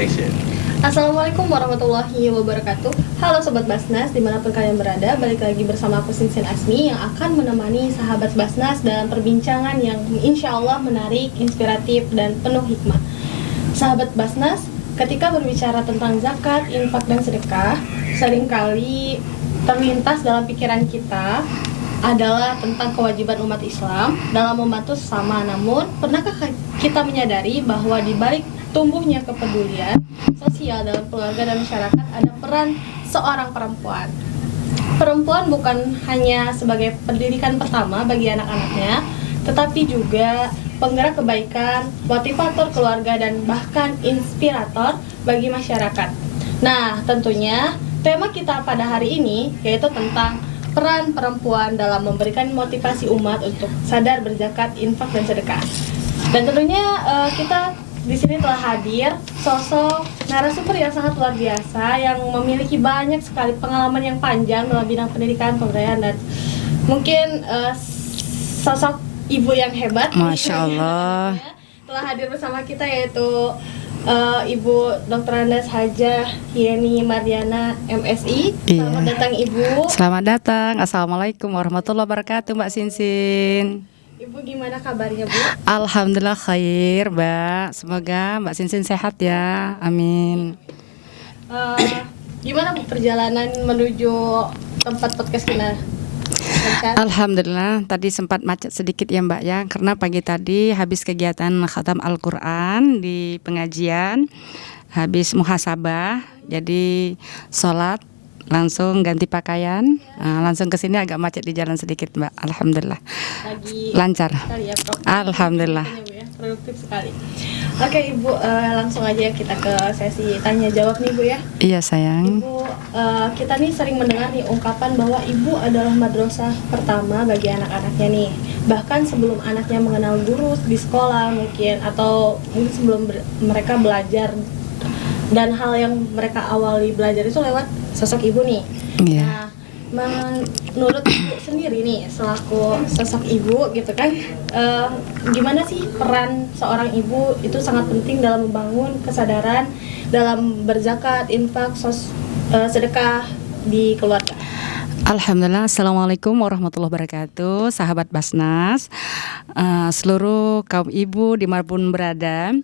Action. Assalamualaikum warahmatullahi wabarakatuh. Halo Sobat Basnas, dimanapun kalian berada, balik lagi bersama aku Sinsin Asmi yang akan menemani sahabat Basnas dalam perbincangan yang insya Allah menarik, inspiratif, dan penuh hikmah. Sahabat Basnas, ketika berbicara tentang zakat, infak, dan sedekah, seringkali terlintas dalam pikiran kita adalah tentang kewajiban umat Islam dalam membantu sesama. Namun, pernahkah kita menyadari bahwa di balik tumbuhnya kepedulian sosial dalam keluarga dan masyarakat ada peran seorang perempuan. Perempuan bukan hanya sebagai pendidikan pertama bagi anak-anaknya, tetapi juga penggerak kebaikan, motivator keluarga, dan bahkan inspirator bagi masyarakat. Nah, tentunya tema kita pada hari ini yaitu tentang peran perempuan dalam memberikan motivasi umat untuk sadar berzakat, infak, dan sedekah. Dan tentunya kita di sini telah hadir sosok narasumber yang sangat luar biasa yang memiliki banyak sekali pengalaman yang panjang dalam bidang pendidikan, pemberdayaan, dan mungkin sosok ibu yang hebat. Masya Allah. Telah hadir bersama kita yaitu Ibu Dr. Andes Hajah Yeni Mardiana MSI. Selamat datang Ibu. Selamat datang. Assalamualaikum warahmatullahi wabarakatuh Mbak Sinsin. Ibu gimana kabarnya Bu? Alhamdulillah khair Mbak. Semoga Mbak Sinsin sehat ya. Amin. Gimana Bu perjalanan menuju tempat podcast kita? Alhamdulillah tadi sempat macet sedikit ya Mbak ya, karena pagi tadi habis kegiatan khatam Al-Quran di pengajian, habis muhasabah, jadi sholat langsung ganti pakaian, langsung ke sini agak macet di jalan sedikit Mbak. Alhamdulillah Lagi lancar ya, Alhamdulillah ya, produktif sekali. Oke Ibu, langsung aja kita ke sesi tanya jawab nih Bu ya. Iya sayang. Ibu, kita nih sering mendengar nih ungkapan bahwa ibu adalah madrasah pertama bagi anak-anaknya nih. Bahkan sebelum anaknya mengenal guru di sekolah mungkin, atau mungkin sebelum mereka belajar, dan hal yang mereka awali belajar itu lewat sosok ibu nih. Iya. Nah, menurut Ibu sendiri nih selaku sosok ibu gitu kan, gimana sih peran seorang ibu itu sangat penting dalam membangun kesadaran dalam berzakat, infak, sedekah di keluarga. Alhamdulillah, assalamualaikum warahmatullahi wabarakatuh, sahabat Basnas, seluruh kaum ibu dimanapun berada.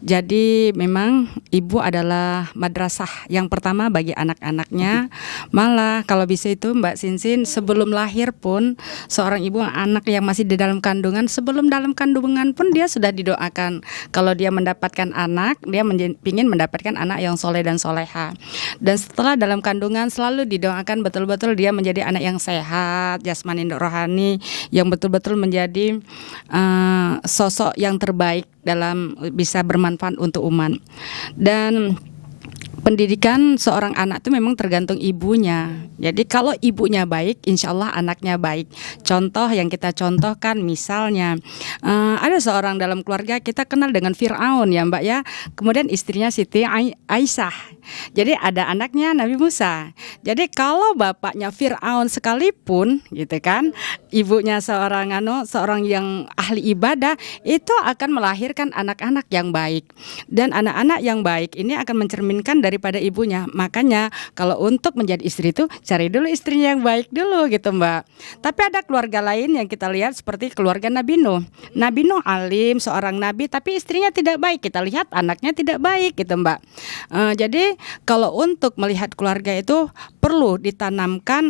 Jadi memang ibu adalah madrasah yang pertama bagi anak-anaknya. Malah kalau bisa itu Mbak Sinsin, sebelum lahir pun seorang ibu anak yang masih di dalam kandungan, sebelum dalam kandungan pun dia sudah didoakan. Kalau dia mendapatkan anak, dia ingin mendapatkan anak yang soleh dan soleha. Dan setelah dalam kandungan selalu didoakan betul-betul dia menjadi anak yang sehat, jasmani dan rohani, yang betul-betul menjadi sosok yang terbaik dalam bisa bermanfaat untuk umat. Dan pendidikan seorang anak itu memang tergantung ibunya. Jadi kalau ibunya baik, insya Allah anaknya baik. Contoh yang kita contohkan misalnya ada seorang dalam keluarga kita kenal dengan Fir'aun ya Mbak ya. Kemudian istrinya Siti Aisyah. Jadi ada anaknya Nabi Musa. Jadi kalau bapaknya Fir'aun sekalipun gitu kan, ibunya seorang yang ahli ibadah, itu akan melahirkan anak-anak yang baik. Dan anak-anak yang baik ini akan mencerminkan daripada ibunya. Makanya kalau untuk menjadi istri itu cari dulu istrinya yang baik dulu gitu Mbak. Tapi ada keluarga lain yang kita lihat seperti keluarga Nabi Nuh. Nabi Nuh alim, seorang nabi, tapi istrinya tidak baik. Kita lihat anaknya tidak baik gitu Mbak. Jadi kalau untuk melihat keluarga itu perlu ditanamkan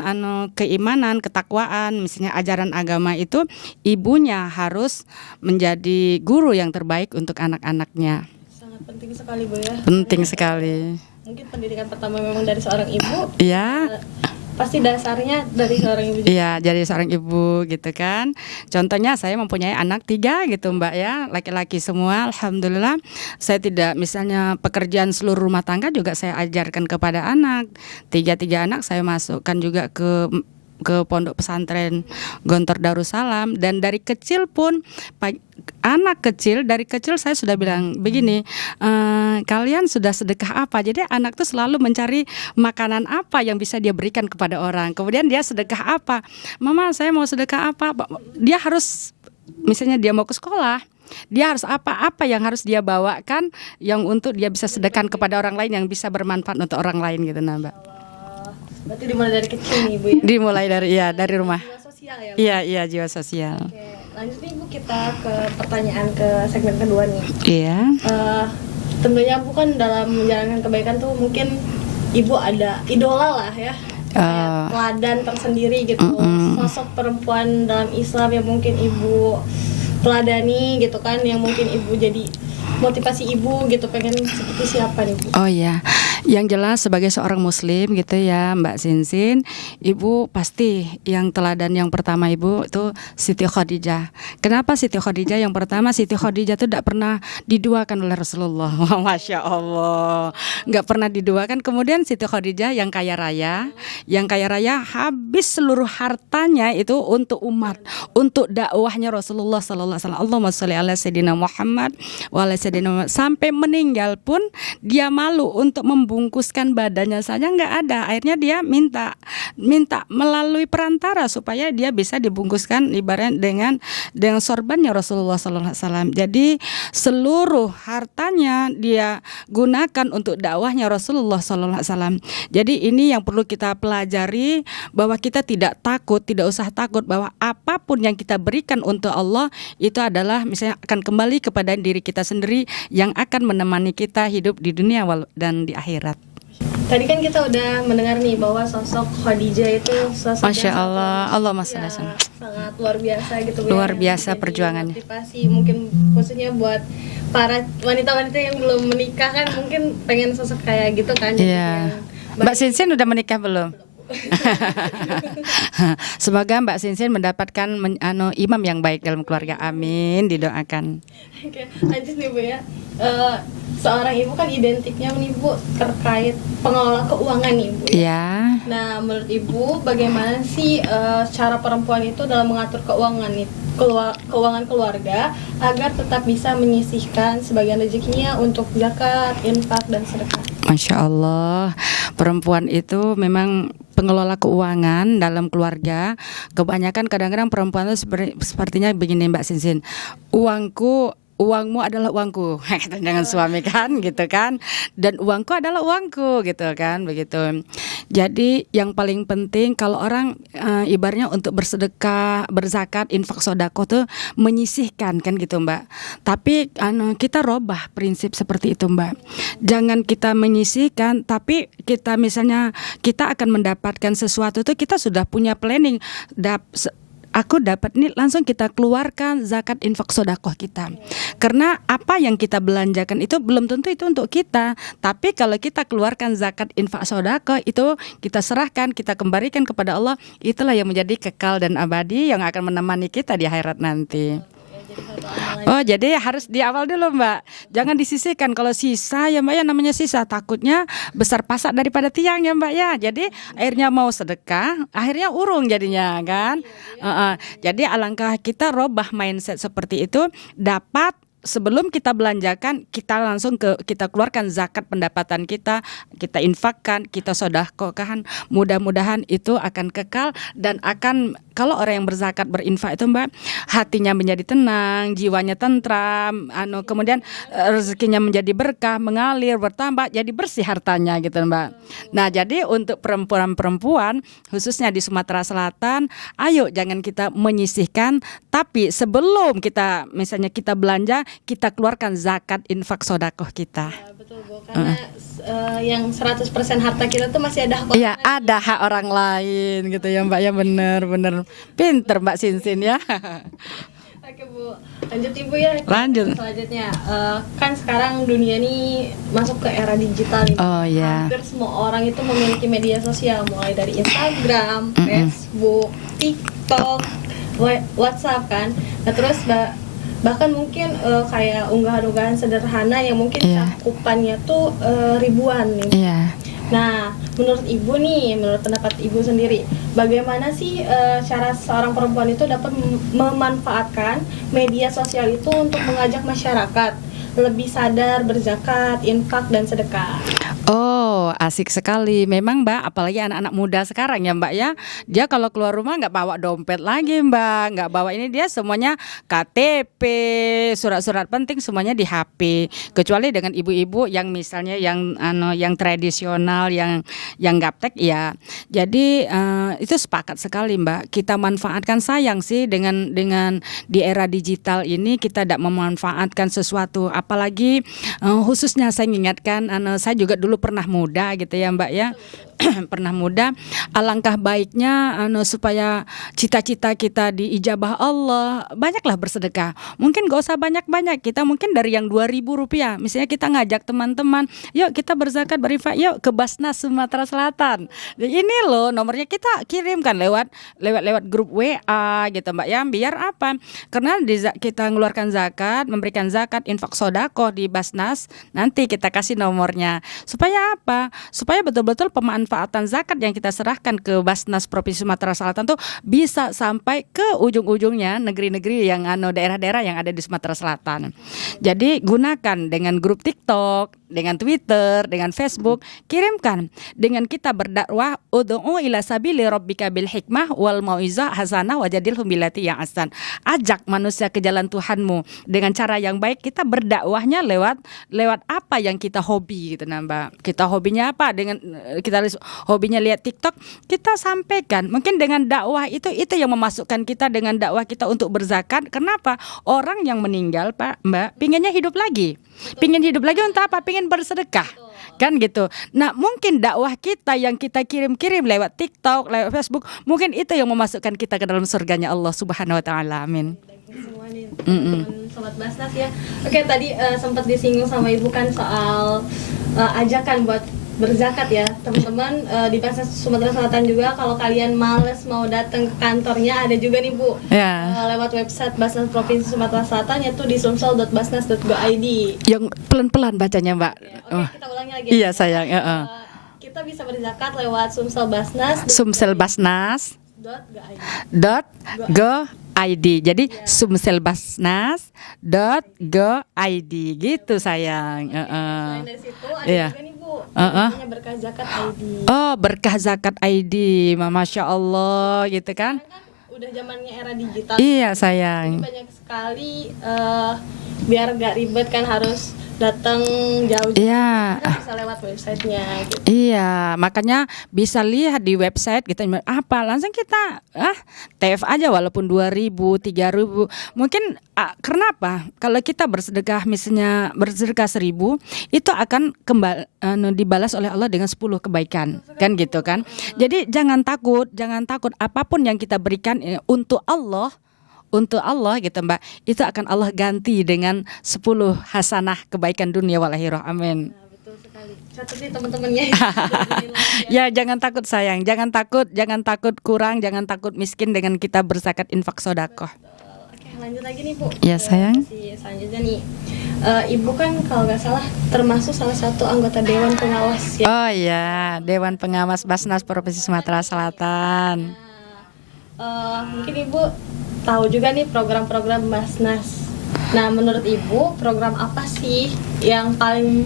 keimanan, ketakwaan, misalnya ajaran agama itu ibunya harus menjadi guru yang terbaik untuk anak-anaknya. Sangat penting sekali Bu ya. Penting sekali. Mungkin pendidikan pertama memang dari seorang ibu. Iya. Pasti dasarnya dari seorang ibu. Iya, jadi seorang ibu gitu kan. Contohnya saya mempunyai anak 3 gitu Mbak ya, laki-laki semua. Alhamdulillah. Saya tidak misalnya pekerjaan seluruh rumah tangga juga saya ajarkan kepada anak. 3 anak saya masukkan juga ke pondok pesantren Gontor Darussalam. Dan dari kecil pun anak kecil, dari kecil saya sudah bilang begini, kalian sudah sedekah apa? Jadi anak tuh selalu mencari makanan apa yang bisa dia berikan kepada orang. Kemudian dia sedekah apa? Mama saya mau sedekah apa? Dia harus, misalnya dia mau ke sekolah, Dia harus apa yang harus dia bawakan yang untuk dia bisa sedekahkan kepada orang lain, yang bisa bermanfaat untuk orang lain gitu nah Mbak. Allah. Berarti dimulai dari kecil nih Bu ya. Dimulai dari rumah. Jiwa sosial ya. Bu? Iya, jiwa sosial. Oke, lanjut nih Bu, kita ke pertanyaan ke segmen kedua nih. Iya. Tentunya Bu kan dalam menjalankan kebaikan tuh mungkin Ibu ada idola lah ya, kayak teladan tersendiri gitu, sosok perempuan dalam Islam yang mungkin Ibu teladani gitu kan, yang mungkin Ibu jadi motivasi Ibu gitu, pengen seperti siapa nih Bu? Oh ya, yang jelas sebagai seorang Muslim gitu ya Mbak Sinsin, Ibu pasti yang teladan yang pertama Ibu itu Siti Khadijah. Kenapa Siti Khadijah? Yang pertama, Siti Khadijah itu tidak pernah diduakan oleh Rasulullah. Masya Allah, nggak pernah diduakan. Kemudian Siti Khadijah yang kaya raya, habis seluruh hartanya itu untuk umat, untuk dakwahnya Rasulullah Sallallahu Alaihi Wasallam. Allahumma sholli ala Sayyidina Muhammad wa ala Sayyidina Muhammad. Sampai meninggal pun dia malu untuk membungkuskan badannya saja nggak ada. Akhirnya dia minta melalui perantara supaya dia bisa dibungkuskan ibaratnya dengan sorbannya Rasulullah Sallallahu Alaihi Wasallam. Jadi seluruh hartanya dia gunakan untuk dakwahnya Rasulullah Sallallahu Alaihi Wasallam. Jadi ini yang perlu kita pelajari, bahwa kita tidak usah takut bahwa apapun yang kita berikan untuk Allah itu adalah misalnya akan kembali kepada diri kita sendiri yang akan menemani kita hidup di dunia dan di akhirat. Tadi kan kita udah mendengar nih bahwa sosok Khadijah itu sosok Masya Allah, Allah masalah sangat luar biasa gitu. Luar biasa Jadi perjuangannya. Motivasi mungkin khususnya buat para wanita-wanita yang belum menikah kan, mungkin pengen sosok kayak gitu kan. Iya. Mbak Sinsin udah menikah belum? Semoga Mbak Sinsin mendapatkan imam yang baik dalam keluarga. Amin, didoakan. Oke, lanjut nih Bu ya. Seorang ibu kan identiknya nih Bu terkait pengelola keuangan nih Bu. Iya. Nah, menurut Ibu bagaimana sih cara perempuan itu dalam mengatur keuangan keluarga agar tetap bisa menyisihkan sebagian rezekinya untuk zakat, infak dan sedekah? Masya Allah, perempuan itu memang pengelola keuangan dalam keluarga. Kebanyakan kadang-kadang perempuan itu sepertinya begini Mbak Sinsin, uangmu adalah uangku, dengan suami kan, gitu kan, dan uangku adalah uangku, gitu kan, begitu. Jadi yang paling penting kalau orang ibaratnya untuk bersedekah, berzakat, infak, sodako tuh menyisihkan kan gitu Mbak. Tapi kita robah prinsip seperti itu Mbak. Jangan kita menyisihkan, tapi kita misalnya kita akan mendapatkan sesuatu tuh kita sudah punya planning. Aku dapat nih, langsung kita keluarkan zakat, infak, sodakoh kita. Karena apa yang kita belanjakan itu belum tentu itu untuk kita. Tapi kalau kita keluarkan zakat, infak, sodakoh itu kita serahkan, kita kembalikan kepada Allah. Itulah yang menjadi kekal dan abadi yang akan menemani kita di akhirat nanti. Oh, jadi harus di awal dulu Mbak. Jangan disisihkan. Kalau sisa ya Mbak ya, namanya sisa, takutnya besar pasak daripada tiang ya Mbak ya. Jadi akhirnya mau sedekah, akhirnya urung jadinya kan. Jadi alangkah kita robah mindset seperti itu, dapat sebelum kita belanjakan, kita langsung kita keluarkan zakat pendapatan kita infakkan, kita sedekahkan. Mudah-mudahan itu akan kekal dan akan, kalau orang yang berzakat berinfak itu Mbak, hatinya menjadi tenang, jiwanya tentram, kemudian rezekinya menjadi berkah, mengalir, bertambah, jadi bersih hartanya gitu Mbak. Nah, jadi untuk perempuan khususnya di Sumatera Selatan, ayo jangan kita menyisihkan, tapi sebelum kita misalnya kita belanja, kita keluarkan zakat, infak, sodakoh kita. Ya, betul Bu, karena yang 100% harta kita tuh masih ada hak. Iya, ada hak orang lain gitu ya Mbak ya, bener. Pinter Mbak Sinsin ya. Oke Bu, lanjut Ibu ya. Lanjut. Selanjutnya, kan sekarang dunia ini masuk ke era digital nih. Oh ya. Hampir semua orang itu memiliki media sosial, mulai dari Instagram, Facebook, TikTok, WhatsApp kan. Nah terus bahkan mungkin kayak unggahan-unggahan sederhana yang mungkin cakupannya tuh ribuan nih. Iya. Nah, menurut Ibu nih, menurut pendapat Ibu sendiri, bagaimana sih cara seorang perempuan itu dapat memanfaatkan media sosial itu untuk mengajak masyarakat lebih sadar berzakat, infak, dan sedekah? Oh, asik sekali. Memang Mbak, apalagi anak-anak muda sekarang ya Mbak ya. Dia kalau keluar rumah nggak bawa dompet lagi Mbak, nggak bawa ini, dia semuanya KTP, surat-surat penting semuanya di HP. Kecuali dengan ibu-ibu yang misalnya yang tradisional, yang gaptek ya. Jadi itu sepakat sekali Mbak. Kita manfaatkan, sayang sih dengan di era digital ini kita tidak memanfaatkan sesuatu, apalagi khususnya saya mengingatkan, saya juga dulu pernah muda gitu ya Mbak ya. Pernah muda, alangkah baiknya supaya cita-cita kita diijabah Allah, banyaklah bersedekah. Mungkin gak usah banyak-banyak, kita mungkin dari yang Rp2.000, misalnya kita ngajak teman-teman, yuk kita berzakat berinfak, yuk ke Basnas Sumatera Selatan. Ini loh nomornya, kita kirimkan lewat grup WA gitu Mbak ya. Biar apa? Karena kita mengeluarkan zakat, memberikan zakat, infak sodako di Basnas, nanti kita kasih nomornya. Supaya apa? Supaya betul-betul pemanfaatan zakat yang kita serahkan ke Basnas Provinsi Sumatera Selatan tuh bisa sampai ke ujung-ujungnya negeri-negeri yang daerah-daerah yang ada di Sumatera Selatan. Jadi gunakan dengan grup TikTok, dengan Twitter, dengan Facebook, kirimkan dengan kita berdakwah, ud'u ila sabili rabbika bil hikmah wal mauizah hasanah wajadilhum billati yang ahsan. Ajak manusia ke jalan Tuhanmu dengan cara yang baik. Kita berdakwahnya lewat apa yang kita hobi gitu Mbak. Kita hobinya apa? Dengan kita hobinya lihat TikTok, kita sampaikan. Mungkin dengan dakwah itu yang memasukkan kita dengan dakwah kita untuk berzakat. Kenapa? Orang yang meninggal Pak Mbak pinginnya hidup lagi. Pingin hidup lagi untuk apa? Pingin bersedekah. Kan gitu. Nah, mungkin dakwah kita yang kita kirim-kirim lewat TikTok, lewat Facebook, mungkin itu yang memasukkan kita ke dalam surganya Allah Subhanahu wa taala. Amin. Semua nih, teman-teman Sobat Basnas ya. Oke, tadi sempat disinggung sama Ibu kan soal ajakan buat berzakat ya teman-teman. Di Basnas Sumatera Selatan juga kalau kalian males mau datang ke kantornya, ada juga nih Bu lewat website Basnas Provinsi Sumatera Selatan, yaitu di sumsel.basnas.go.id. Yang pelan-pelan bacanya Mbak. Oke, kita ulangi lagi. Iya sayang. Kita bisa berzakat lewat Sumsel Basnas. Sumselbasnas.go.id. Jadi sumselbasnas.go.id gitu sayang. Selain dari situ ada juga nih Bu, namanya Berkah Zakat ID. Oh, Berkah Zakat ID, Masya Allah gitu kan. Kan udah zamannya era digital. Iya sayang. Jadi banyak sekali biar gak ribet kan harus datang jauh-jauh. Iya. Kita bisa lewat websitenya gitu. Iya, makanya bisa lihat di website kita apa, langsung kita TF aja walaupun 2.000, 3.000. Mungkin kenapa? Kalau kita bersedekah misalnya bersedekah 1.000, itu akan kembali dibalas oleh Allah dengan 10 kebaikan. Kan gitu kan? Jadi jangan takut apapun yang kita berikan untuk Allah gitu Mbak, itu akan Allah ganti dengan 10 hasanah kebaikan dunia wal akhirah. Amin. Nah, betul sekali. Catat nih teman-temannya. Ya jangan takut sayang, jangan takut kurang, jangan takut miskin dengan kita berzakat infak sodakoh. Oke, lanjut lagi nih Bu. Ya sayang. Selanjutnya nih, Ibu kan kalau nggak salah termasuk salah satu anggota Dewan Pengawas ya. Oh ya, Dewan Pengawas Basnas Provinsi Sumatera Selatan. Mungkin Ibu tahu juga nih program-program Basnas. Nah, menurut Ibu program apa sih yang paling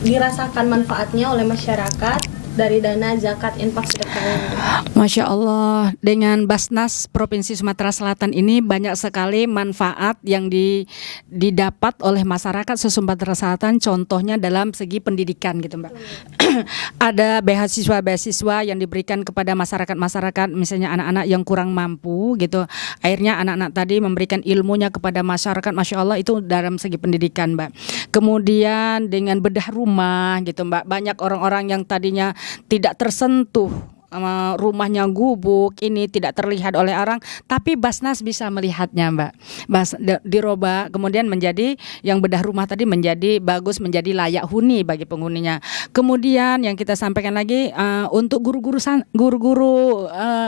dirasakan manfaatnya oleh masyarakat dari dana zakat infak sedekah ini? Masya Allah, dengan Basnas Provinsi Sumatera Selatan ini banyak sekali manfaat yang didapat oleh masyarakat Sumatera Selatan. Contohnya dalam segi pendidikan gitu Mbak. Ada beasiswa yang diberikan kepada masyarakat, misalnya anak-anak yang kurang mampu gitu. Akhirnya anak-anak tadi memberikan ilmunya kepada masyarakat. Masya Allah, itu dalam segi pendidikan Mbak. Kemudian dengan bedah rumah gitu Mbak. Banyak orang-orang yang tadinya tidak tersentuh, rumahnya gubuk, ini tidak terlihat oleh orang, tapi Basnas bisa melihatnya Mbak. Dirubah kemudian menjadi yang bedah rumah tadi menjadi bagus, menjadi layak huni bagi penghuninya. Kemudian yang kita sampaikan lagi untuk guru-guru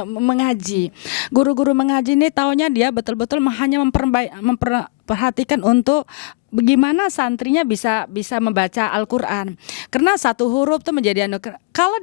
mengaji. Guru-guru mengaji ini taunya dia betul-betul hanya memperhatikan untuk bagaimana santrinya bisa membaca Al-Quran. Karena satu huruf itu menjadi kalau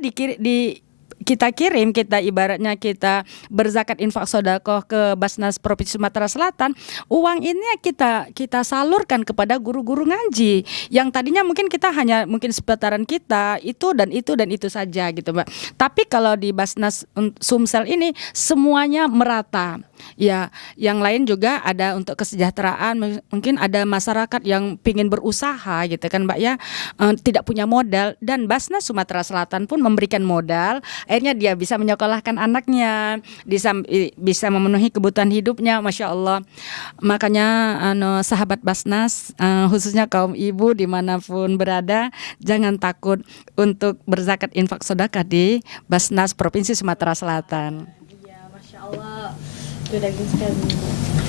kita kirim, kita ibaratnya kita berzakat infak sedekah ke Basnas Provinsi Sumatera Selatan, uang ini kita salurkan kepada guru-guru ngaji yang tadinya mungkin kita hanya mungkin seputaran kita itu dan itu saja gitu Mbak. Tapi kalau di Basnas Sumsel ini semuanya merata. Ya, yang lain juga ada untuk kesejahteraan, mungkin ada masyarakat yang ingin berusaha gitu kan Mbak ya, tidak punya modal, dan Basnas Sumatera Selatan pun memberikan modal, akhirnya dia bisa menyekolahkan anaknya, bisa memenuhi kebutuhan hidupnya, Masya Allah. Makanya sahabat Basnas, khususnya kaum ibu dimanapun berada, jangan takut untuk berzakat infak sedekah di Basnas Provinsi Sumatera Selatan. Iya, Masya Allah. Itu daging sekali.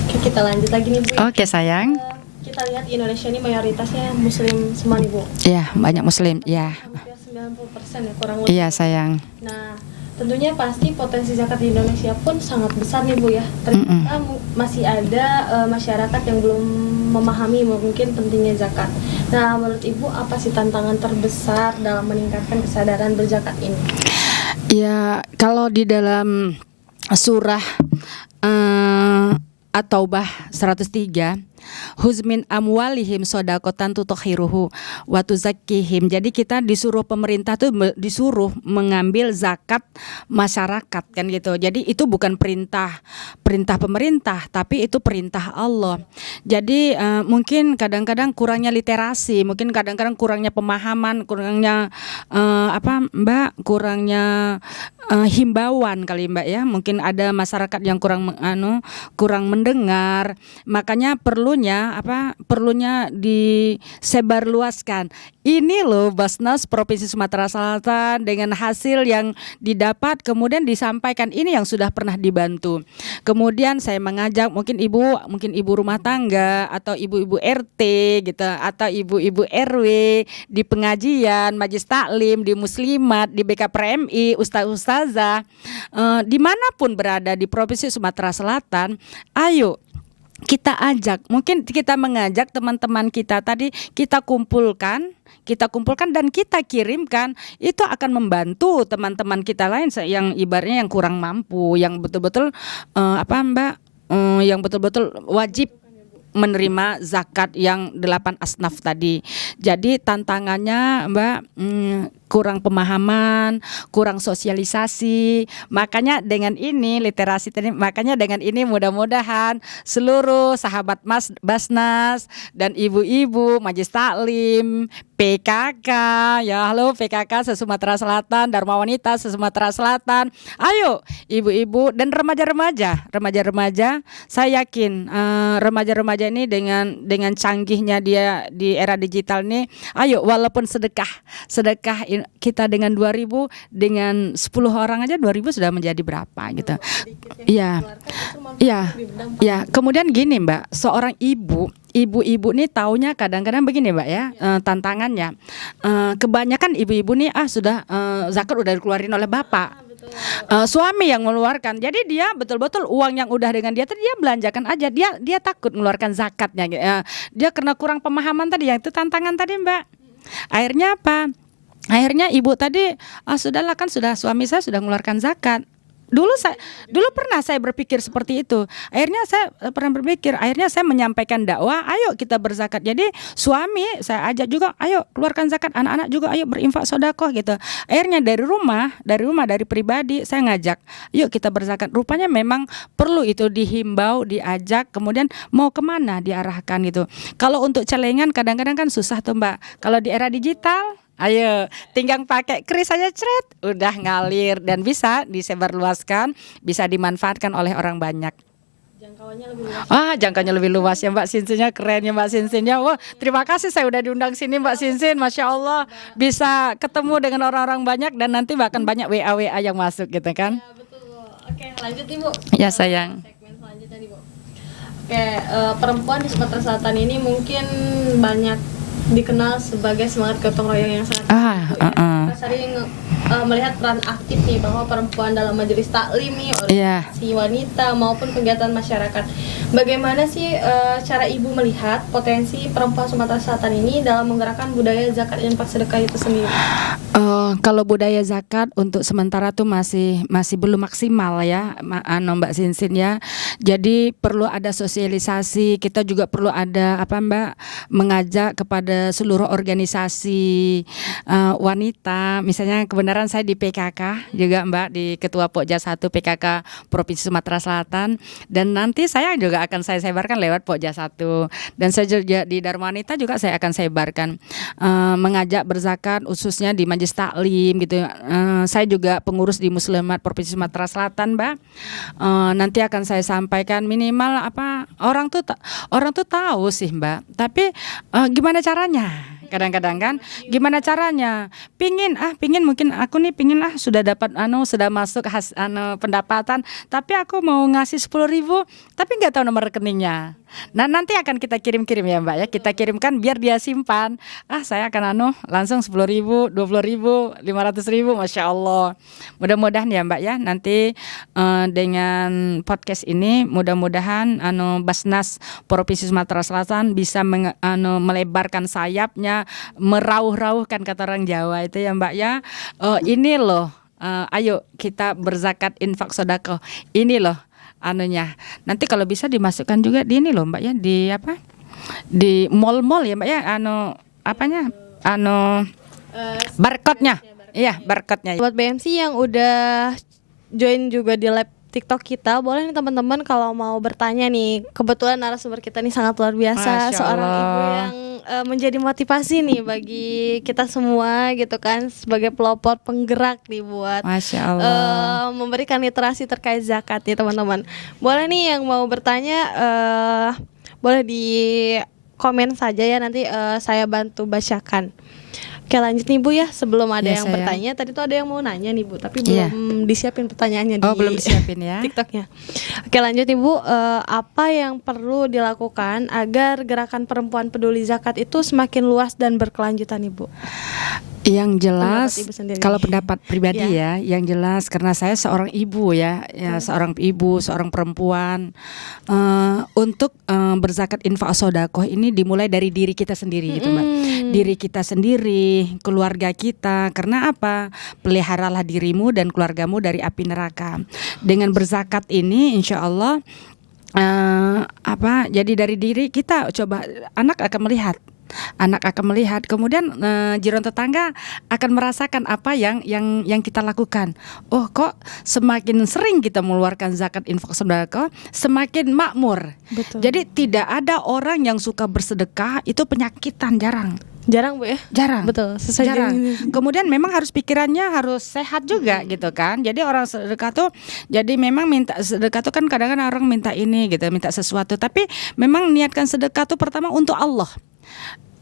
Oke, kita lanjut lagi nih Bu. Oke sayang. Kita lihat Indonesia ini mayoritasnya muslim semua nih Bu. Iya, banyak muslim, ya. Hampir 90% ya kurang lebih. Iya sayang. Nah, tentunya pasti potensi zakat di Indonesia pun sangat besar nih Bu ya. Ternyata masih ada masyarakat yang belum memahami mungkin pentingnya zakat. Nah, menurut Ibu apa sih tantangan terbesar dalam meningkatkan kesadaran berzakat ini? Ya, kalau di dalam surah At-Taubah 103, huzmin amwalihim sodakotan tutokhiruhu wa tuzakkihim. Jadi kita disuruh, pemerintah tuh disuruh mengambil zakat masyarakat kan gitu. Jadi itu bukan perintah pemerintah, tapi itu perintah Allah. Jadi mungkin kadang-kadang kurangnya literasi, mungkin kadang-kadang kurangnya pemahaman, kurangnya kurangnya himbauan kali Mbak ya. Mungkin ada masyarakat yang kurang mendengar. Makanya perlunya disebarluaskan. Ini loh Basnas Provinsi Sumatera Selatan dengan hasil yang didapat kemudian disampaikan, ini yang sudah pernah dibantu. Kemudian saya mengajak mungkin ibu rumah tangga atau ibu-ibu RT gitu, atau ibu-ibu RW di pengajian, majelis taklim, di muslimat, di BKPMI, ustaz-ustazah, dimanapun berada di Provinsi Sumatera Selatan, ayo kita ajak, mungkin kita mengajak teman-teman kita tadi, kita kumpulkan dan kita kirimkan, itu akan membantu teman-teman kita lain yang ibaratnya yang kurang mampu, yang betul-betul yang betul-betul wajib menerima zakat yang 8 asnaf tadi. Jadi tantangannya Mbak, kurang pemahaman, kurang sosialisasi. Makanya dengan ini literasi tadi, makanya dengan ini mudah-mudahan seluruh sahabat Basnas dan ibu-ibu majelis taklim, PKK, ya halo PKK se-Sumatera Selatan, Dharma Wanita se-Sumatera Selatan. Ayo ibu-ibu dan remaja-remaja, saya yakin remaja-remaja ini dengan canggihnya dia di era digital ini, ayo walaupun sedekah kita dengan 2.000, dengan 10 orang aja 2.000 sudah menjadi berapa gitu. Iya. Kemudian gini Mbak, seorang ibu ini taunya kadang-kadang begini Mbak ya, tantangannya. Kebanyakan ibu-ibu nih sudah zakat udah dikeluarin oleh bapak. Suami yang mengeluarkan, jadi dia betul-betul uang yang udah dengan dia tadi dia belanjakan aja, dia takut mengeluarkan zakatnya, dia karena kurang pemahaman tadi, yang itu tantangan tadi Mbak. Akhirnya apa? Akhirnya ibu tadi sudahlah kan sudah suami saya sudah mengeluarkan zakat. Dulu pernah saya berpikir seperti itu. Akhirnya saya menyampaikan dakwah, ayo kita berzakat. Jadi suami saya ajak juga, ayo keluarkan zakat, anak-anak juga ayo berinfak sedekah gitu. Akhirnya dari rumah dari pribadi saya ngajak, yuk kita berzakat. Rupanya memang perlu itu dihimbau, diajak, kemudian mau kemana diarahkan gitu. Kalau untuk celengan kadang-kadang kan susah tuh Mbak. Kalau di era digital, ayo tinggal pakai kris aja cret, udah ngalir dan bisa disebarluaskan, bisa dimanfaatkan oleh orang banyak. Jangkauannya lebih luas. Jangkauannya lebih luas ya Mbak Sinsinnya, keren ya Mbak Sinsinnya. Wah, terima kasih saya udah diundang sini Mbak Sinsin, Masya Allah bisa ketemu dengan orang-orang banyak dan nanti bahkan banyak WA yang masuk gitu kan. Ya, betul. Oke, lanjut Ibu. Ya sayang. Segmen selanjutnya nih Bu. Oke, perempuan di Sumatera Selatan ini mungkin banyak dikenal sebagai semangat gotong royong yang sangat Kita sering melihat peran aktif nih bahwa perempuan dalam majelis taklim nih, organisasi wanita maupun kegiatan masyarakat Bagaimana sih cara Ibu melihat potensi perempuan Sumatera Selatan ini dalam menggerakkan budaya zakat infak sedekah itu sendiri? Kalau budaya zakat untuk sementara tuh masih belum maksimal ya, Mbak Sinsin ya. Jadi perlu ada sosialisasi. Kita juga perlu ada Mbak, mengajak kepada seluruh organisasi wanita. Misalnya kebenaran saya di PKK juga Mbak, di Ketua Pokja 1 PKK Provinsi Sumatera Selatan, dan nanti saya juga akan saya sebarkan lewat Pokja 1, dan saya juga di Dharma Wanita juga saya akan sebarkan mengajak berzakat khususnya di Majelis Taklim gitu. Saya juga pengurus di Muslimat Provinsi Sumatera Selatan, Mbak. Nanti akan saya sampaikan minimal orang tuh tahu sih, Mbak. Tapi gimana caranya? Kadang-kadang kan gimana caranya? Pingin mungkin aku nih sudah dapat sudah masuk pendapatan, tapi aku mau ngasih 10.000 tapi nggak tahu nomor rekeningnya. Nah, nanti akan kita kirim ya Mbak ya. Kita kirimkan biar dia simpan. Saya akan langsung 10.000, 20.000, 500.000, Masya Allah. Mudah-mudahan ya Mbak ya, nanti dengan podcast ini mudah-mudahan Basnas Provinsi Sumatera Selatan bisa melebarkan sayapnya, merauh-rauhkan kata orang Jawa itu ya Mbak ya. Ini loh, ayo kita berzakat infak sedekah. Ini loh nanti kalau bisa dimasukkan juga di ini loh Mbak ya, di mall-mall ya Mbak ya, barcode-nya. Iya, barcode-nya. Buat BMC yang udah join juga di live TikTok kita, boleh nih teman-teman kalau mau bertanya nih. Kebetulan narasumber kita nih sangat luar biasa, seorang ibu yang menjadi motivasi nih bagi kita semua gitu kan, sebagai pelopor penggerak nih buat Masya Allah. memberikan literasi terkait zakat nih teman-teman. Boleh nih yang mau bertanya, boleh di komen saja ya, nanti saya bantu bacakan. Oke, lanjut nih Bu ya, sebelum ada yang bertanya, tadi tuh ada yang mau nanya nih Bu, tapi belum disiapin pertanyaannya di belum disiapin ya TikToknya. Oke, lanjut nih Bu, apa yang perlu dilakukan agar gerakan perempuan peduli zakat itu semakin luas dan berkelanjutan nih Bu? Yang jelas kalau pendapat pribadi ya, yang jelas karena saya seorang ibu ya, seorang ibu, seorang perempuan, untuk berzakat infak sedekah ini dimulai dari diri kita sendiri gitu Mbak. Diri kita sendiri, keluarga kita. Karena apa? Peliharalah dirimu dan keluargamu dari api neraka. Dengan berzakat ini insya Allah jadi dari diri kita, coba anak akan melihat, kemudian jiran tetangga akan merasakan apa yang kita lakukan. Oh, kok semakin sering kita mengeluarkan zakat infak sedekah, semakin makmur. Betul. Jadi tidak ada orang yang suka bersedekah itu penyakitan, jarang Bu ya? Jarang. Betul, jarang. Kemudian memang harus pikirannya harus sehat juga gitu kan. Jadi orang sedekah tuh, jadi memang minta sedekah tuh kan kadang-kadang orang minta ini gitu, minta sesuatu, tapi memang niatkan sedekah tuh pertama untuk Allah.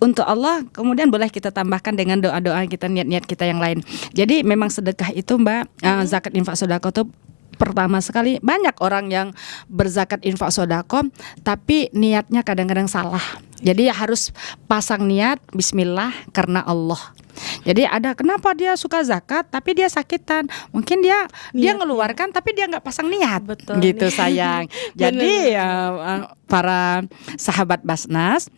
Untuk Allah, kemudian boleh kita tambahkan dengan doa-doa kita, niat-niat kita yang lain. Jadi memang sedekah itu Mbak, zakat infak sedekah itu pertama sekali banyak orang yang berzakat infak sedekah tapi niatnya kadang-kadang salah. Jadi harus pasang niat bismillah karena Allah. Jadi ada kenapa dia suka zakat tapi dia sakitan, mungkin dia ngeluarkan tapi dia nggak pasang niat. Betul, gitu sayang. Jadi para sahabat Basnas,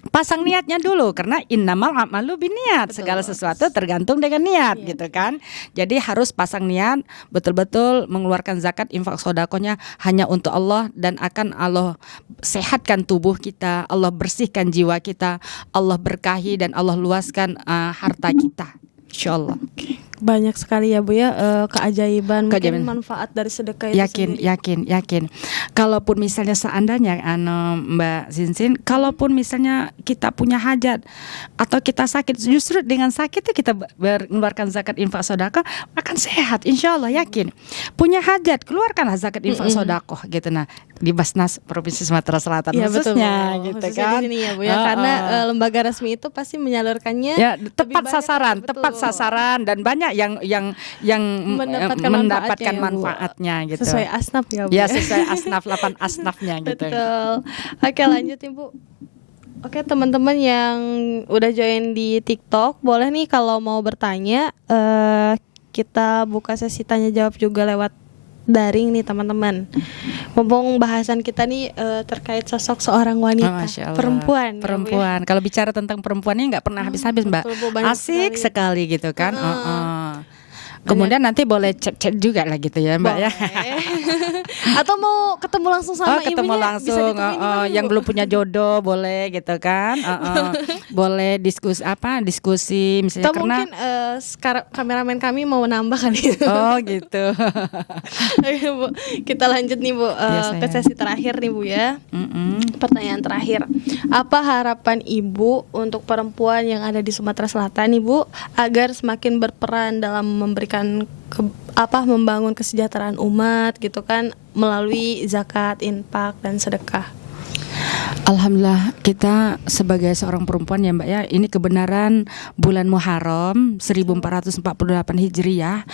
pasang niatnya dulu karena innamal a'malu binniat. Segala sesuatu tergantung dengan niat gitu kan. Jadi harus pasang niat betul-betul mengeluarkan zakat infak sedekahnya hanya untuk Allah, dan akan Allah sehatkan tubuh kita, Allah bersihkan jiwa kita, Allah berkahi dan Allah luaskan harta kita. Insyaallah. Banyak sekali ya Bu ya keajaiban, mungkin manfaat dari sedekah itu sendiri. Yakin. Kalaupun misalnya seandainya Mbak Sinsin, kalaupun misalnya kita punya hajat atau kita sakit, justru dengan sakit itu kita mengeluarkan zakat infak sedekah akan sehat insyaallah, yakin. Punya hajat, keluarkanlah zakat infak sedekah gitu. Nah, di Basnas Provinsi Sumatera Selatan khususnya betul. gitu khususnya kan. Di sini ya Bu ya, karena lembaga resmi itu pasti menyalurkannya tepat sasaran dan banyak yang mendapatkan manfaatnya gitu. Sesuai asnaf ya Bu. Ya, sesuai asnaf, 8 asnafnya gitu. Betul. Oke, lanjut Ibu. Oke, teman-teman yang udah join di TikTok, boleh nih kalau mau bertanya, kita buka sesi tanya jawab juga lewat daring nih teman-teman. Mumpung bahasan kita nih terkait sosok seorang wanita, Masya Allah. perempuan. ya, Bu, ya. Perempuan. Kalau bicara tentang perempuan ini nggak pernah habis-habis, Mbak. betul, Bu, banyak Asik sekali gitu kan. Kemudian nanti boleh chat-chat juga lah gitu ya, Mbak ya. Boleh. Atau mau ketemu langsung sama ketemu ibunya, bisa langsung, ditemuin di mana, yang Bu? belum punya jodoh boleh gitu kan. Boleh diskusi misalnya Atau karena mungkin sekarang kameramen kami mau nambah kali. oh gitu. Oke, Bu. Kita lanjut nih, Bu, ke sayang. sesi terakhir nih, Bu ya. Mm-mm. Pertanyaan terakhir, apa harapan Ibu untuk perempuan yang ada di Sumatera Selatan, Ibu, agar semakin berperan dalam memberikan membangun kesejahteraan umat gitu kan melalui zakat, infak dan sedekah? Alhamdulillah kita sebagai seorang perempuan ya Mbak ya, ini kebenaran bulan Muharram 1448 Hijriah,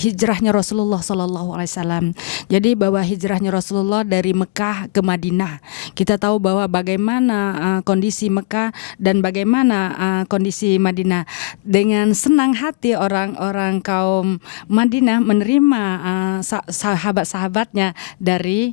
hijrahnya Rasulullah SAW. Jadi bahwa hijrahnya Rasulullah dari Mekah ke Madinah, kita tahu bahwa bagaimana kondisi Mekah dan bagaimana kondisi Madinah. Dengan senang hati orang-orang kaum Madinah menerima sahabat-sahabatnya dari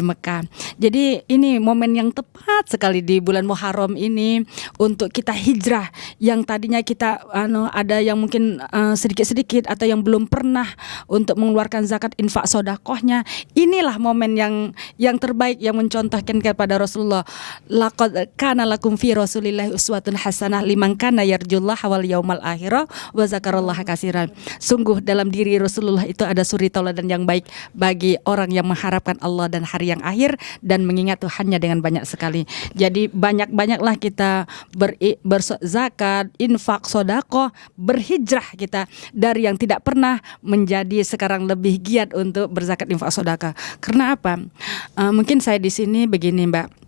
Mekah. Jadi ini momen yang tepat sekali di bulan Muharram ini untuk kita hijrah, yang tadinya kita ada yang mungkin sedikit-sedikit atau yang belum pernah untuk mengeluarkan zakat, infak, sodakohnya. Inilah momen yang terbaik yang mencontohkan kepada Rasulullah. Laqad kana lakum fi Rasulillahi uswatun hasanah liman kana yarjullaha wal yaumal akhir wa zakarallaha katsiran. Sungguh dalam diri Rasulullah itu ada suri tauladan yang baik bagi orang yang mengharapkan Allah dan hari yang akhir dan mengingat Tuhannya dengan banyak sekali. Jadi banyak-banyaklah kita berzakat, infak, sodakoh, berhijrah kita dari yang tidak pernah menjadi sekarang lebih giat untuk berzakat, infak, sodakoh. Karena apa? Mungkin saya di sini begini, Mbak.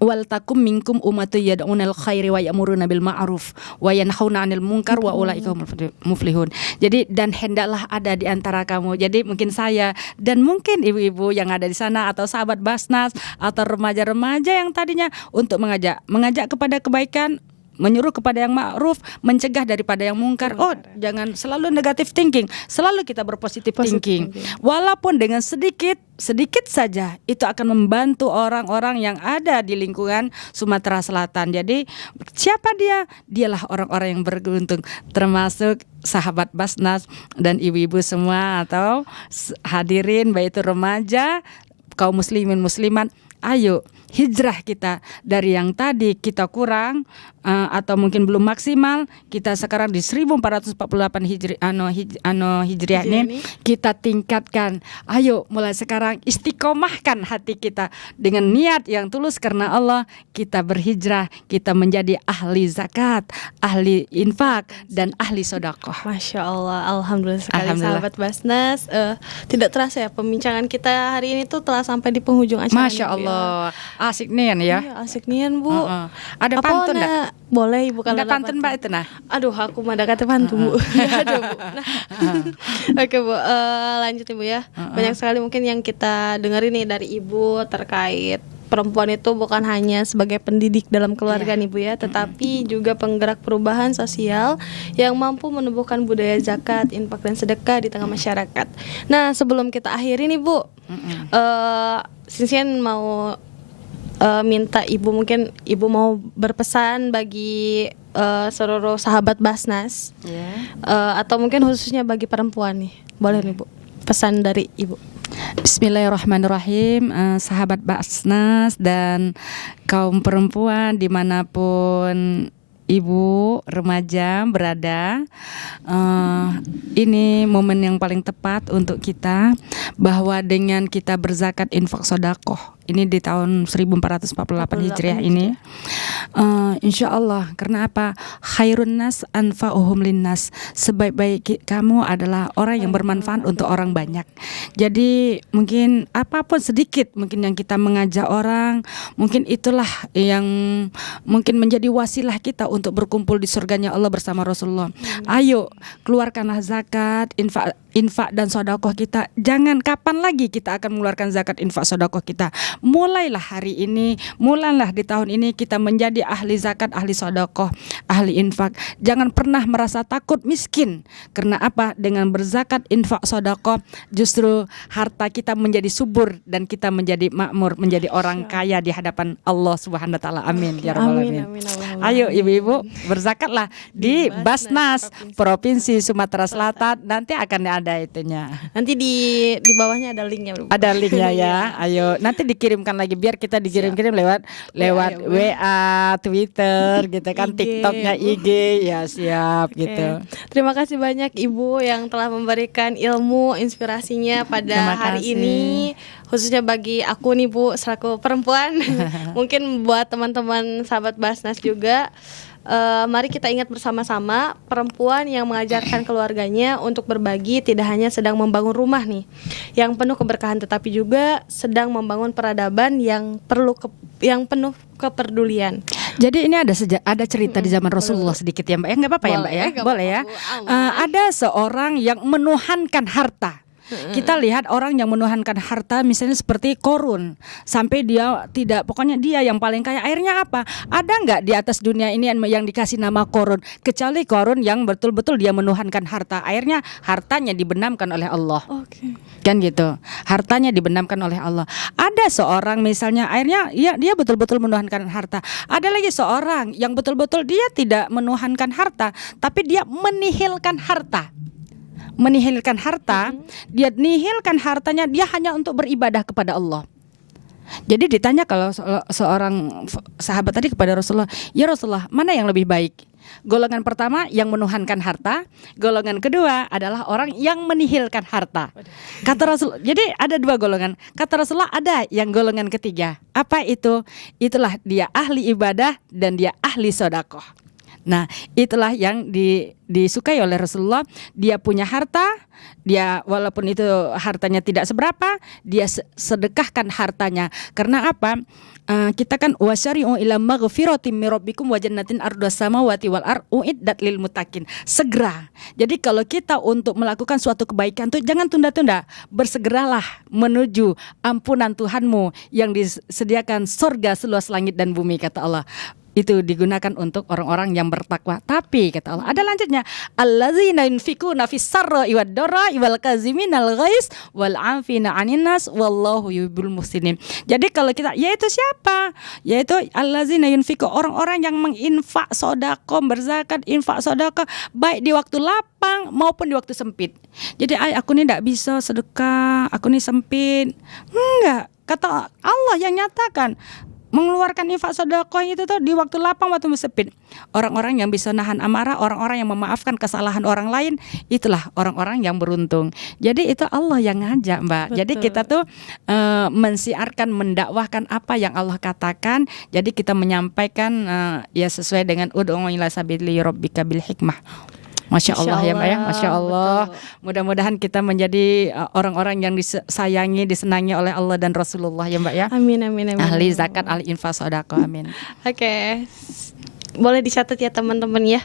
Wal takum minkum ummatu yad'unal khairi wa ya'muruna bil ma'ruf wa yanhauna 'anil munkar wa ulaika muflihun. Jadi dan hendaklah ada di antara kamu. Jadi mungkin saya dan mungkin ibu-ibu yang ada di sana atau sahabat Basnas atau remaja-remaja yang tadinya untuk mengajak kepada kebaikan, menyuruh kepada yang ma'ruf, mencegah daripada yang mungkar. Oh, jangan selalu negative thinking, selalu kita berpositif thinking. Walaupun dengan sedikit saja itu akan membantu orang-orang yang ada di lingkungan Sumatera Selatan. Jadi siapa dia? Dialah orang-orang yang beruntung, termasuk sahabat Basnas dan ibu-ibu semua atau hadirin baik itu remaja, kaum muslimin muslimat. Ayo hijrah kita dari yang tadi kita kurang atau mungkin belum maksimal, kita sekarang di 1448 Hijriah ini kita tingkatkan. Ayo mulai sekarang istiqomahkan hati kita dengan niat yang tulus karena Allah, kita berhijrah, kita menjadi ahli zakat, ahli infak dan ahli sedekah. Masya Allah, alhamdulillah sekali Alhamdulillah. sahabat Basnas. Tidak terasa ya pembincangan kita hari ini tuh telah sampai di penghujung acara. Masya nih, Bu, ya. Allah, asik nian ya. Iya, asik nian, Bu. Ada Apa pantun enggak? nak? Boleh Ibu kalau Ada pantun Mbak itu nah. Aduh, aku mah ada kata pantun, Bu. Nggak ada, Bu. Nah. Oke, Bu. Lanjut Ibu ya. Banyak sekali mungkin yang kita dengerin nih dari Ibu terkait perempuan itu bukan hanya sebagai pendidik dalam keluarga nih Bu ya, tetapi juga penggerak perubahan sosial yang mampu menumbuhkan budaya zakat, infak dan sedekah di tengah masyarakat. Nah, sebelum kita akhiri nih Bu, Sinsian mau minta Ibu, mungkin Ibu mau berpesan bagi seluruh sahabat Basnas, atau mungkin khususnya bagi perempuan nih, boleh nih Bu, pesan dari Ibu. Bismillahirrahmanirrahim, sahabat Basnas dan kaum perempuan dimanapun ibu remaja berada, ini momen yang paling tepat untuk kita, bahwa dengan kita berzakat, infak, sodakoh ini di tahun 1448 Hijriah ini, insya Allah, karena apa? Khairun nas anfa'uhum linnas, sebaik-baik kamu adalah orang yang bermanfaat untuk orang banyak. Jadi mungkin apapun sedikit mungkin yang kita mengajak orang, mungkin itulah yang mungkin menjadi wasilah kita untuk berkumpul di surganya Allah bersama Rasulullah. Ayo keluarkanlah zakat, infak dan sedekah kita. Jangan kapan lagi kita akan mengeluarkan zakat infak sedekah kita. Mulailah hari ini, mulailah di tahun ini kita menjadi ahli zakat, ahli sedekah, ahli infak. Jangan pernah merasa takut miskin. Karena apa? Dengan berzakat, infak, sedekah, justru harta kita menjadi subur dan kita menjadi makmur, menjadi orang kaya di hadapan Allah Subhanahu wa taala. Amin ya rabbal alamin. Ayo ibu-ibu berzakatlah di Basnas Provinsi Sumatera Selatan. Nanti akan ada itunya. Nanti di bawahnya ada linknya, Bu. Ada linknya ya. Ayo nanti dikirimkan lagi biar kita dikirim-kirim lewat WA, Twitter gitu kan, IG, TikToknya, IG ya, siap gitu. Terima kasih banyak Ibu yang telah memberikan ilmu inspirasinya pada Terima hari kasih. ini, khususnya bagi aku nih Bu selaku perempuan. Mungkin buat teman-teman sahabat Basnas juga. Mari kita ingat bersama-sama, perempuan yang mengajarkan keluarganya untuk berbagi tidak hanya sedang membangun rumah nih yang penuh keberkahan, tetapi juga sedang membangun peradaban yang penuh kepedulian. Jadi ini ada cerita di zaman Rasulullah sedikit ya Mbak ya, nggak apa-apa ya Mbak ya, boleh ya. Ada seorang yang menuhankan harta. Kita lihat orang yang menuhankan harta misalnya seperti Korun, sampai dia tidak, pokoknya dia yang paling kaya. Akhirnya apa? Ada nggak di atas dunia ini yang dikasih nama Korun, kecuali Korun yang betul-betul dia menuhankan harta. Akhirnya hartanya dibenamkan oleh Allah. Kan gitu, hartanya dibenamkan oleh Allah. Ada seorang misalnya akhirnya ya dia betul-betul menuhankan harta. Ada lagi seorang yang betul-betul dia tidak menuhankan harta, tapi dia menihilkan harta. Menihilkan harta, dia nihilkan hartanya, dia hanya untuk beribadah kepada Allah. Jadi ditanya kalau seorang sahabat tadi kepada Rasulullah, ya Rasulullah, mana yang lebih baik? Golongan pertama yang menuhankan harta, golongan kedua adalah orang yang menihilkan harta. Kata Rasul, jadi ada dua golongan. Kata Rasulullah ada yang golongan ketiga. Apa itu? Itulah dia ahli ibadah dan dia ahli sedekah. Nah, itulah yang disukai oleh Rasulullah. Dia punya harta, dia walaupun itu hartanya tidak seberapa, dia sedekahkan hartanya. Karena apa? Kita kan wasyari'u ila maghfiratin mir rabbikum wa jannatin ardhas samawati wal ardh uiddat lil muttaqin. Segera. Jadi kalau kita untuk melakukan suatu kebaikan tuh jangan tunda-tunda. Bersegeralah menuju ampunan Tuhanmu yang disediakan surga seluas langit dan bumi, kata Allah. Itu digunakan untuk orang-orang yang bertakwa. Tapi kata Allah, ada lanjutnya, allazina yunfikuna fis sarra'i wad dharra'i wal kaziminal ghaiz wal 'afina 'anil nas wallahu yuhibbul muhsinin. Jadi kalau kita, yaitu siapa? Yaitu allazina yunfiku, orang-orang yang menginfak sedekah, berzakat, infak sedekah baik di waktu lapang maupun di waktu sempit. Jadi aku nih enggak bisa sedekah, aku nih sempit. Enggak, kata Allah yang nyatakan. Mengeluarkan infak sedekah itu tuh di waktu lapang, waktu sempit. Orang-orang yang bisa nahan amarah, orang-orang yang memaafkan kesalahan orang lain, itulah orang-orang yang beruntung. Jadi itu Allah yang ngajak, Mbak. Betul. Jadi kita tuh mensiarkan, mendakwahkan apa yang Allah katakan. Jadi kita menyampaikan ya sesuai dengan ud'u ila sabili rabbika bil hikmah. Masya Allah ya Mbak ya, Masya Allah. Mudah-mudahan kita menjadi orang-orang yang disayangi, disenangi oleh Allah dan Rasulullah ya Mbak ya. Amin, amin, amin. Ahli zakat, ahli infak, sedekah, amin. Oke. Boleh dicatat ya teman-teman ya,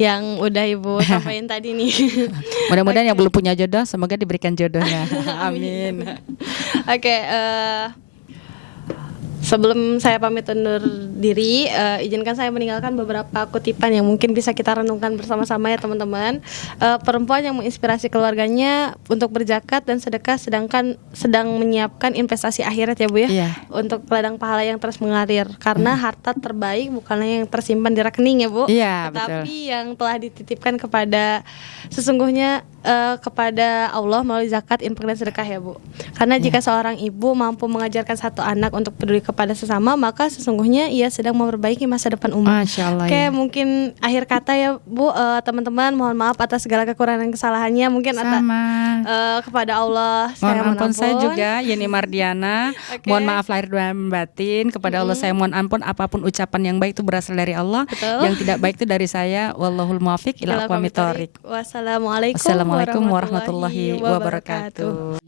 yang udah Ibu sampaikan tadi nih. Mudah-mudahan yang belum punya jodoh, semoga diberikan jodohnya. Amin. Oke, sebelum saya pamit undur diri, izinkan saya meninggalkan beberapa kutipan yang mungkin bisa kita renungkan bersama-sama ya teman-teman. Perempuan yang menginspirasi keluarganya untuk berzakat dan sedekah sedang menyiapkan investasi akhirat ya Bu ya, untuk ladang pahala yang terus mengalir. Karena harta terbaik bukanlah yang tersimpan di rekening ya Bu, tetapi yang telah dititipkan kepada sesungguhnya kepada Allah melalui zakat, infak dan sedekah ya Bu. Karena jika seorang ibu mampu mengajarkan satu anak untuk peduli kepada sesama, maka sesungguhnya ia sedang memperbaiki masa depan umat. Masya Allah. Oke, mungkin akhir kata ya Bu, teman-teman mohon maaf atas segala kekurangan kesalahannya. Mungkin kepada Allah saya mohon ampun. Saya juga Yeni Mardiana, mohon maaf lahir dan batin. Kepada Allah saya mohon ampun, apapun ucapan yang baik itu berasal dari Allah. Yang tidak baik itu dari saya. Wallahul muwaffiq ila aqwamit thoriq. Wassalamualaikum warahmatullahi wabarakatuh.